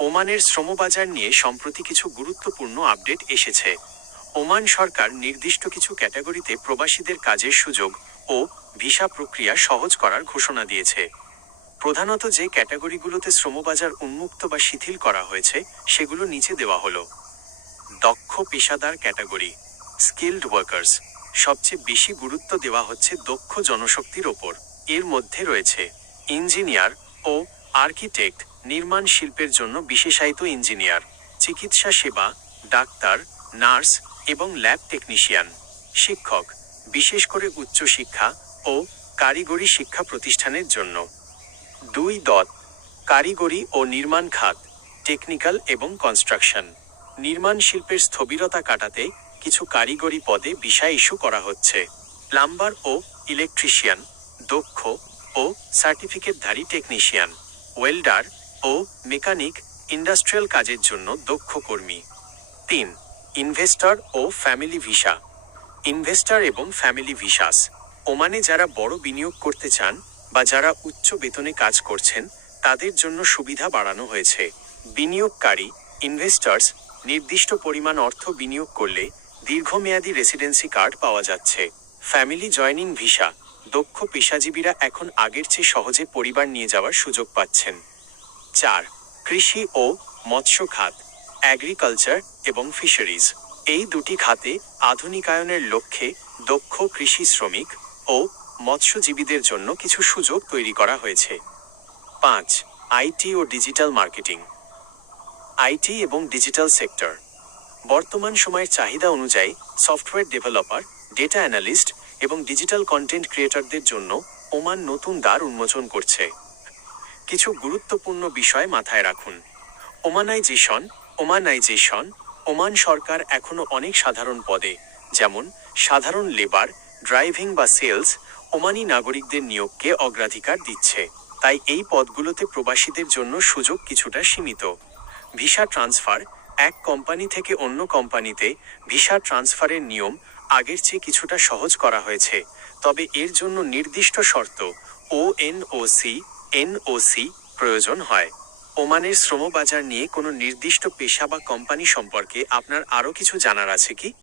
ওমানের শ্রমবাজার নিয়ে সম্প্রতি কিছু গুরুত্বপূর্ণ আপডেট এসেছে। ওমান সরকার নির্দিষ্ট কিছু ক্যাটাগরিতে প্রবাসীদের কাজের সুযোগ ও ভিসা প্রক্রিয়া সহজ করার ঘোষণা দিয়েছে। প্রধানত যে ক্যাটাগরিগুলোতে শ্রমবাজার উন্মুক্ত বা শিথিল করা হয়েছে সেগুলো নিচে দেওয়া হলো। দক্ষ পেশাদার ক্যাটাগরি, স্কিলড ওয়ার্কার্স। সবচেয়ে বেশি গুরুত্ব দেওয়া হচ্ছে দক্ষ জনশক্তির ওপর। এর মধ্যে রয়েছে ইঞ্জিনিয়ার ও আর্কিটেক্ট, নির্মাণ শিল্পের জন্য বিশেষায়িত ইঞ্জিনিয়ার, চিকিৎসা সেবা, ডাক্তার, নার্স এবং ল্যাব টেকনিশিয়ান, শিক্ষক, বিশেষ করে উচ্চশিক্ষা ও কারিগরি শিক্ষা প্রতিষ্ঠানের জন্য। 2. কারিগরি ও নির্মাণ খাত, টেকনিক্যাল এবং কনস্ট্রাকশন। নির্মাণ শিল্পের স্থবিরতা কাটাতে কিছু কারিগরি পদে ভিসা ইস্যু করা হচ্ছে। প্লাম্বার ও ইলেকট্রিশিয়ান, দক্ষ ও সার্টিফিকেটধারী টেকনিশিয়ান, ওয়েল্ডার ও মেকানিক, ইন্ডাস্ট্রিয়াল কাজের জন্য দক্ষ কর্মী। 3. ইনভেস্টর ও ফ্যামিলি ভিসা। ইনভেস্টর এবং ফ্যামিলি ভিসাস। ওমানে যারা বড় বিনিয়োগ করতে চান বা যারা উচ্চ বেতনে কাজ করছেন তাদের জন্য সুবিধা বাড়ানো হয়েছে। বিনিয়োগকারী, ইনভেস্টার্স, নির্দিষ্ট পরিমাণ অর্থ বিনিয়োগ করলে দীর্ঘমেয়াদী রেসিডেন্সি কার্ড পাওয়া যাচ্ছে। Family joining visa. দক্ষ পেশাজীবীরা এখন আগের চেয়ে সহজে পরিবার নিয়ে যাওয়ার সুযোগ পাচ্ছেন। 4. কৃষি ও মৎস্য খাত, অ্যাগ্রিকালচার এবং ফিশারিজ। এই দুটি খাতে আধুনিকায়নের লক্ষ্যে দক্ষ কৃষি শ্রমিক ও মৎস্যজীবীদের জন্য কিছু সুযোগ তৈরি করা হয়েছে। 5. আইটি ও ডিজিটাল মার্কেটিং। আইটি এবং ডিজিটাল সেক্টর। বর্তমান সময়ের চাহিদা অনুযায়ী সফটওয়্যার ডেভেলপার, ডেটা অ্যানালিস্ট এবং ডিজিটাল কন্টেন্ট ক্রিয়েটরদের জন্য ওমান নতুন দ্বার উন্মোচন করছে। কিছু গুরুত্বপূর্ণ বিষয় মাথায় রাখুন। ওমানাইজেশন। ওমান সরকার এখনও অনেক সাধারণ পদে, যেমন সাধারণ লেবার, ড্রাইভিং বা সেলস, ওমানি নাগরিকদের নিয়োগকে অগ্রাধিকার দিচ্ছে। তাই এই পদগুলোতে প্রবাসীদের জন্য সুযোগ কিছুটা সীমিত। Visa transfer. এক কোম্পানি থেকে অন্য কোম্পানিতে ভিসা ট্রান্সফারের নিয়ম আগের চেয়ে কিছুটা সহজ করা হয়েছে, তবে এর জন্য নির্দিষ্ট শর্ত এনওসি প্রয়োজন হয়। ওমানের শ্রমবাজার নিয়ে কোনো নির্দিষ্ট পেশা বা কোম্পানি সম্পর্কে আপনার আরও কিছু জানার আছে কি?